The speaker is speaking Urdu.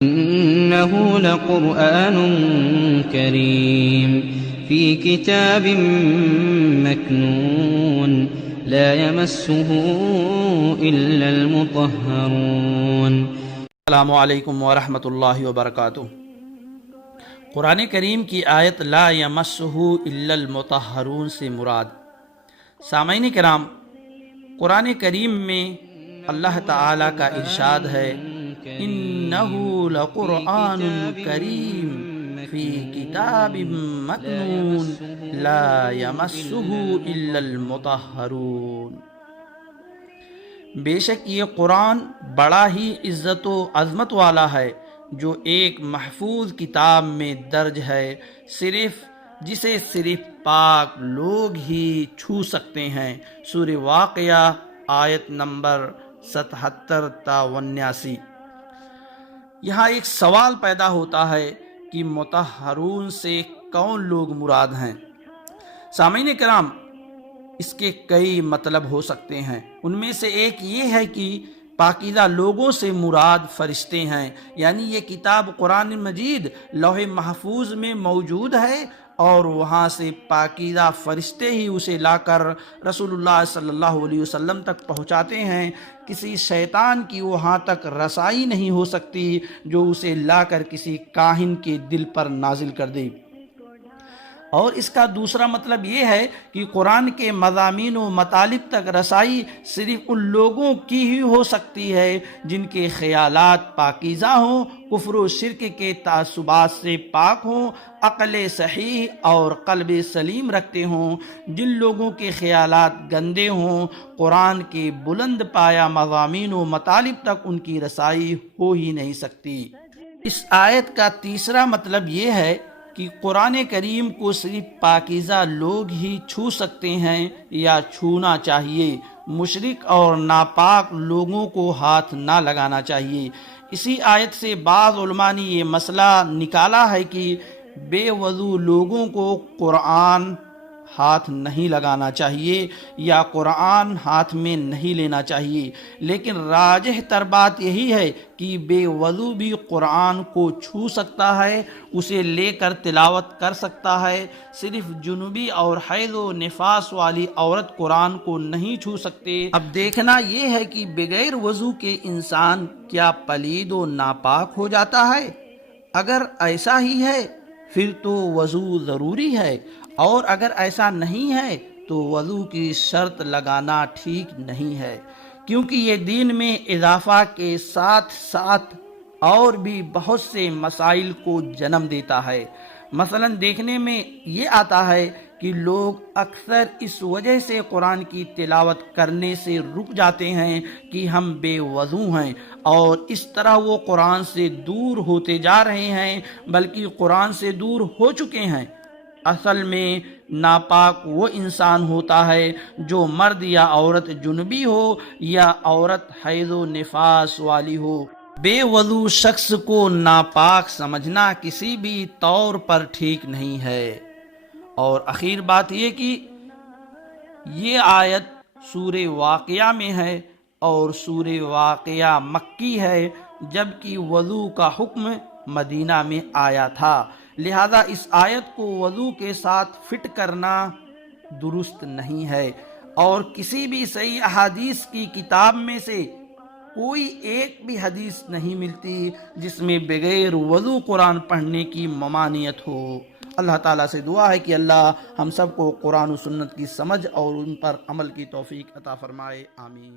إنه لقرآن كريم في كتاب مكنون لا يمسه إلا المطهرون۔ السلام علیکم ورحمۃ اللہ وبرکاتہ۔ قرآن کریم کی آیت لا یمسہ الا المطہرون سے مراد، سامعین کرام، قرآن کریم میں اللہ تعالیٰ کا ارشاد ہے انہ لقرآن کریم فی کتاب مکنون لا یمسہ الا المطہرون۔ بے شک یہ قرآن بڑا ہی عزت و عظمت والا ہے جو ایک محفوظ کتاب میں درج ہے، جسے صرف پاک لوگ ہی چھو سکتے ہیں۔ سورہ واقعہ آیت نمبر 77 تا 79۔ یہاں ایک سوال پیدا ہوتا ہے کہ مطہرون سے کون لوگ مراد ہیں؟ سامعین کرام، اس کے کئی مطلب ہو سکتے ہیں۔ ان میں سے ایک یہ ہے کہ پاکیزہ لوگوں سے مراد فرشتے ہیں، یعنی یہ کتاب قرآن مجید لوح محفوظ میں موجود ہے اور وہاں سے پاکیزہ فرشتے ہی اسے لا کر رسول اللہ صلی اللہ علیہ وسلم تک پہنچاتے ہیں۔ کسی شیطان کی وہاں تک رسائی نہیں ہو سکتی جو اسے لا کر کسی کاہن کے دل پر نازل کر دے۔ اور اس کا دوسرا مطلب یہ ہے کہ قرآن کے مضامین و مطالب تک رسائی صرف ان لوگوں کی ہی ہو سکتی ہے جن کے خیالات پاکیزہ ہوں، کفر و شرک کے تعصبات سے پاک ہوں، عقل صحیح اور قلب سلیم رکھتے ہوں۔ جن لوگوں کے خیالات گندے ہوں، قرآن کے بلند پایہ مضامین و مطالب تک ان کی رسائی ہو ہی نہیں سکتی۔ اس آیت کا تیسرا مطلب یہ ہے کہ قرآن کریم کو صرف پاکیزہ لوگ ہی چھو سکتے ہیں یا چھونا چاہیے، مشرک اور ناپاک لوگوں کو ہاتھ نہ لگانا چاہیے۔ اسی آیت سے بعض علماء نے یہ مسئلہ نکالا ہے کہ بے وضو لوگوں کو قرآن ہاتھ نہیں لگانا چاہیے یا قرآن ہاتھ میں نہیں لینا چاہیے، لیکن راجح تر بات یہی ہے کہ بے وضو بھی قرآن کو چھو سکتا ہے، اسے لے کر تلاوت کر سکتا ہے۔ صرف جنوبی اور حیض و نفاس والی عورت قرآن کو نہیں چھو سکتے۔ اب دیکھنا یہ ہے کہ بغیر وضو کے انسان کیا پلید و ناپاک ہو جاتا ہے؟ اگر ایسا ہی ہے پھر تو وضو ضروری ہے، اور اگر ایسا نہیں ہے تو وضو کی شرط لگانا ٹھیک نہیں ہے، کیونکہ یہ دین میں اضافہ کے ساتھ ساتھ اور بھی بہت سے مسائل کو جنم دیتا ہے۔ مثلا دیکھنے میں یہ آتا ہے کہ لوگ اکثر اس وجہ سے قرآن کی تلاوت کرنے سے رک جاتے ہیں کہ ہم بے وضو ہیں، اور اس طرح وہ قرآن سے دور ہوتے جا رہے ہیں، بلکہ قرآن سے دور ہو چکے ہیں۔ اصل میں ناپاک وہ انسان ہوتا ہے جو مرد یا عورت جنبی ہو یا عورت حیض و نفاس والی ہو۔ بے وضو شخص کو ناپاک سمجھنا کسی بھی طور پر ٹھیک نہیں ہے۔ اور اخیر بات یہ کہ یہ آیت سورہ واقعہ میں ہے اور سورہ واقعہ مکی ہے، جبکہ وضو کا حکم مدینہ میں آیا تھا، لہذا اس آیت کو وضو کے ساتھ فٹ کرنا درست نہیں ہے۔ اور کسی بھی صحیح احادیث کی کتاب میں سے کوئی ایک بھی حدیث نہیں ملتی جس میں بغیر وضو قرآن پڑھنے کی ممانعت ہو۔ اللہ تعالیٰ سے دعا ہے کہ اللہ ہم سب کو قرآن و سنت کی سمجھ اور ان پر عمل کی توفیق عطا فرمائے، آمین۔